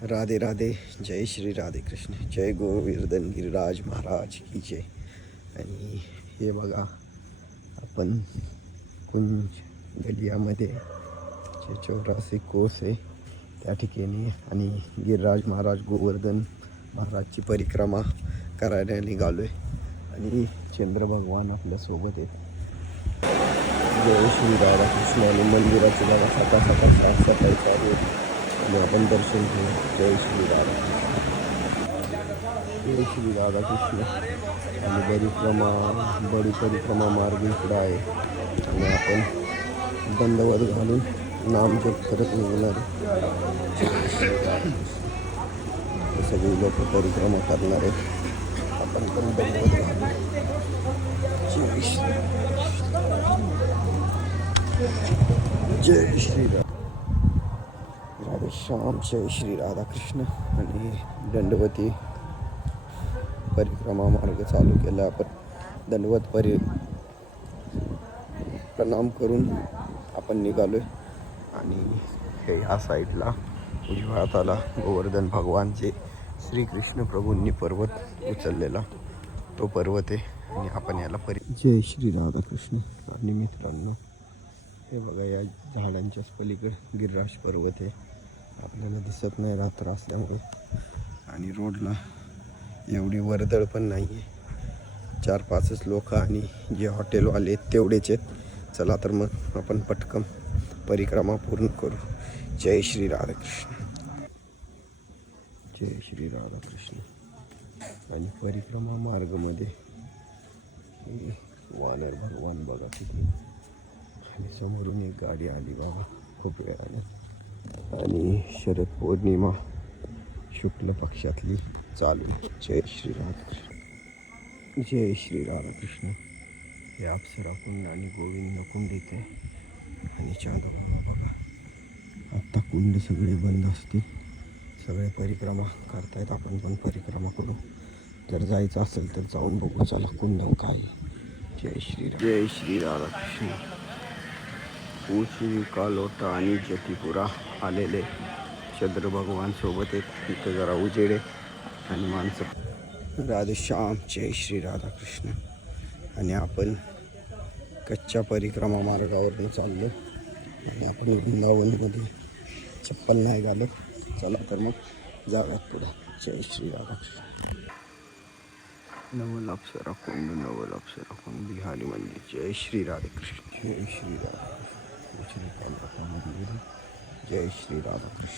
राधे राधे. जय श्री राधे कृष्ण. जय गोवर्धन गिरिराज महाराज की जय. आणि हे बघा, आपण कुंज गलियामध्ये जे 84 कोस आहे त्या ठिकाणी आणि गिरिराज महाराज गोवर्धन महाराजची परिक्रमा करायला निघालो आहे आणि चंद्र भगवान आपल्यासोबत आहेत. जय श्री राधा कृष्ण. आणि मंदिराची बघा सकाळ सकाळ साफसफाई चालू आहे आणि आपण दर्शन घेऊ. जय श्री राधा जय श्री राधा कृष्ण. आणि बडी परिक्रमा मार्ग इकडं आहे आणि आपण दंडवत घालून नामजप करत निघणार आहे. सगळी लोक परिक्रमा करणार आहेत. आपण पण दंडवत घालू. जय श्री राधे श्याम. जय श्री राधा कृष्ण. आणि दंडवती परिक्रमा मार्ग चालू केला. आपण दंडवत प्रणाम करून आपण निघालोय आणि हे ह्या साईडला उजव्या हाताला गोवर्धन भगवानचे श्रीकृष्ण प्रभूंनी पर्वत उचललेला तो पर्वत आहे आणि आपण याला जय श्री राधा कृष्ण. आणि मित्रांनो, हे बघा, या झाडांच्याच पलीकडे गिरिराज पर्वत आहे. आपल्याला दिसत नाही रात्र असल्यामुळे आणि रोडला एवढी वर्दळ पण नाही आहे. 4-5च लोक आणि जे हॉटेलवाले आहेत तेवढेच आहेत. चला तर मग आपण पटकन परिक्रमा पूर्ण करू. जय श्री राधा कृष्ण. जय श्री राधा कृष्ण. आणि परिक्रमा मार्गमध्ये वानर भगवान बघा किती. आणि समोरून एक गाडी आली बाबा खूप वेळाने. आणि शरद पौर्णिमा शुक्ल पक्षातली चालू. जय श्री राधा कृष्ण. जय श्री राधा कृष्ण. हे अप्सरा कुंड आणि गोविंद कुंड इथे आणि चांदोबा बघा. आत्ता कुंड सगळे बंद असतील. सगळे परिक्रमा करतायत. आपण पण परिक्रमा करू. जर जायचं असेल तर जाऊन बघू. चला कुंड काय. जय श्री राधा कृष्ण. उशिरी कालोटा आणि जतीपुरा आलेले चंद्र भगवान सोबत आहेत. तिथं जरा उजेडे आणि माणसं. राधे श्याम. जय श्री राधा कृष्ण. आणि आपण कच्च्या परिक्रमा मार्गावरून चाललो आणि आपण वृंदावनमध्ये चप्पल नाही घालत. चला तर मग जाऊयात पुढे. जय श्री राधा कृष्ण. नवल अप्सरा कुंड, नवल अप्सरा कुंड, बिहारी मंदिर. जय श्री राधे कृष्ण. जय श्री राधा कृष्ण. जय श्री राधा कृष्ण.